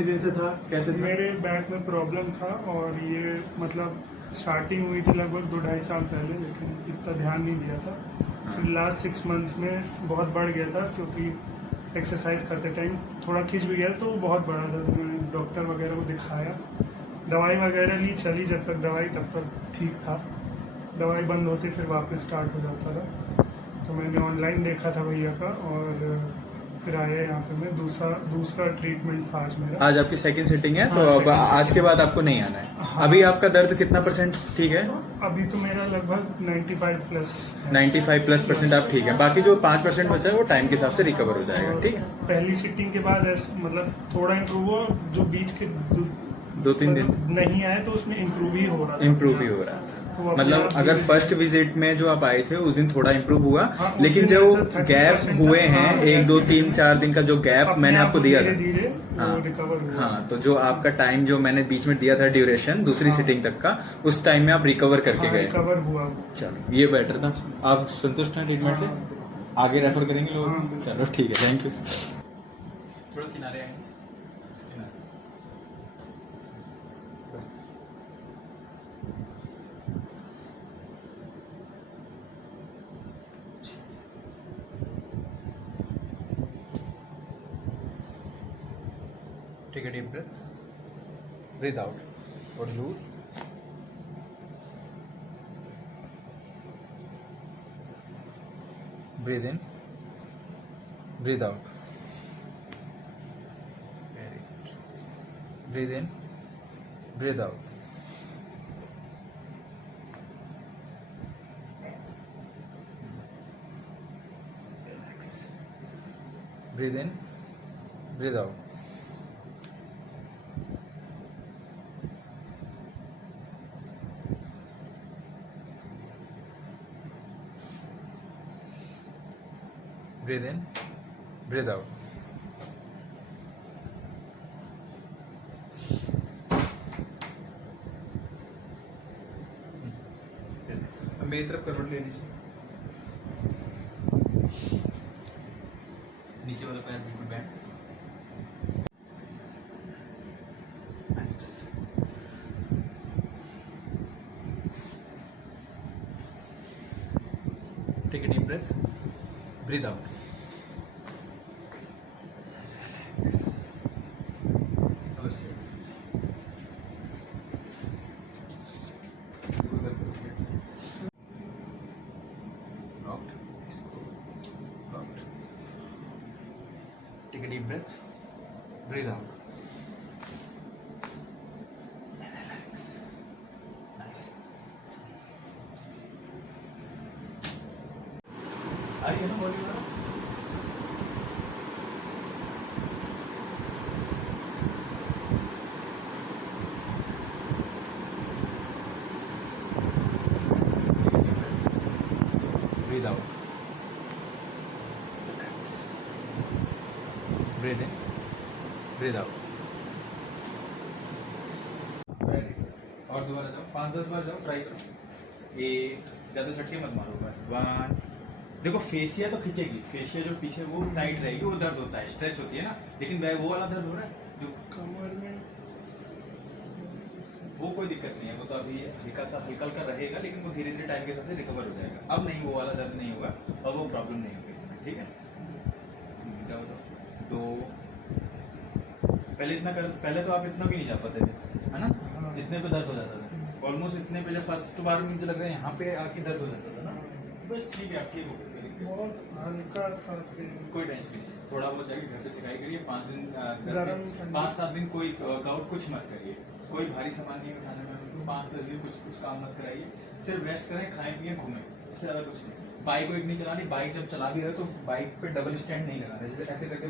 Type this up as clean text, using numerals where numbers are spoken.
कितने दिन से था, कैसे था? मेरे बैक में प्रॉब्लम था और ये मतलब स्टार्टिंग हुई थी लगभग 2-2.5 साल पहले, लेकिन इतना ध्यान नहीं दिया था। फिर लास्ट 6 मंथ में बहुत बढ़ गया था, क्योंकि एक्सरसाइज करते टाइम थोड़ा खिंच भी गया तो वो बहुत बड़ा था। तो मैंने डॉक्टर वगैरह को दिखाया, दवाई वगैरह ली, चली जब तक दवाई तब तक ठीक था। दवाई बंद होती फिर वापस स्टार्ट हो जाता था। तो मैंने ऑनलाइन देखा था भैया का और फिर आया यहाँ पे। मैं दूसरा ट्रीटमेंट था आज मेरा। आज आपकी सेकंड सिटिंग है, तो हाँ, अब second आज के बाद आपको नहीं आना है। हाँ। अभी आपका दर्द कितना परसेंट ठीक है? अभी तो मेरा लगभग 95 प्लस है। 95+% आप ठीक है। बाकी जो 5% बचा है वो टाइम के हिसाब से रिकवर हो जाएगा। और ठीक है, पहली सिटिंग के बाद मतलब थोड़ा इम्प्रूव हुआ। जो बीच के 2-3 दिन नहीं आए तो उसमें इम्प्रूव ही हो रहा था। इम्प्रूव ही हो रहा था। तो अपने मतलब आप अगर धीरे- फर्स्ट विजिट में जो आप आए थे उस दिन थोड़ा इम्प्रूव हुआ, हाँ, उस लेकिन दिन जो ऐसा 30% गैप हुए हैं, हाँ, 1, 2, 3, 4 दिन का जो गैप अपने मैंने आप आपको दिया था, धीरे धीरे हाँ रिकवर हुआ। हाँ, तो जो आपका टाइम जो मैंने बीच में दिया था ड्यूरेशन दूसरी हाँ। सिटिंग तक का, उस टाइम में आप रिकवर करके हाँ, गए। रिकवर हुआ। चलो ये बेटर था। आप संतुष्ट हैं ट्रीटमेंट से? आगे रेफर करेंगे लोग? हाँ, बिल्कुल। चलो ठीक है, थैंक यू। थोड़ा किनारे आएंगे। Take a deep breath. Breathe out or use. Breathe in. Breathe out. Very good. Breathe in. Breathe out. Relax. Breathe in. Breathe out. Breathe in, breathe out. अब मेरी तरफ करवट ले लीजिए। नीचे वाला पैर बिल्कुल band. Take a deep breath. Breathe out. Take a deep breath. Breathe out. Relax. Nice. Are you gonna worry about it? Breathe out. Relax. Breathe in. Breathe out. Very good. और दोबारा जाओ, 5-10 बार जाओ, ट्राई करो। एक ज्यादा झटके मत मारो, बस 1। देखो फेसिया तो खींचेगी, फेसिया जो पीछे वो टाइट रहेगी, वो दर्द होता है, स्ट्रेच होती है ना, लेकिन वो वाला दर्द हो रहा है जो कमर में, वो कोई दिक्कत नहीं है। वो तो अभी हल्का हल्का रहेगा, लेकिन वो धीरे धीरे टाइम के साथ से रिकवर हो जाएगा। अब नहीं, वो वाला दर्द नहीं होगा और वो प्रॉब्लम नहीं होगी। ठीक है, जाओ जाओ। तो पहले तो आप इतना भी नहीं जा पाते थे, है ना? इतने पे दर्द हो जाता था ऑलमोस्ट। इतने पे जब फर्स्ट बार मुझे लग रहा है यहाँ पे आके दर्द हो जाता था ना। बस ठीक है, आप ठीक हो गए। बहुत हल्का सा कोई टेंशन नहीं, थोड़ा बहुत जाके घर पे सिखाई करिए। 5 दिन, गरम 5-7 दिन कोई वर्कआउट कुछ मत करिए, कोई भारी सामान नहीं उठाने में। 5-10 दिन कुछ काम मत कराइए, सिर्फ रेस्ट करें, खाएं पिए, घूमें, इससे ज्यादा कुछ नहीं। बाइक नहीं चलानी। बाइक जब चला भी रहे तो बाइक पे डबल स्टैंड नहीं लगाना, जैसे ऐसे करके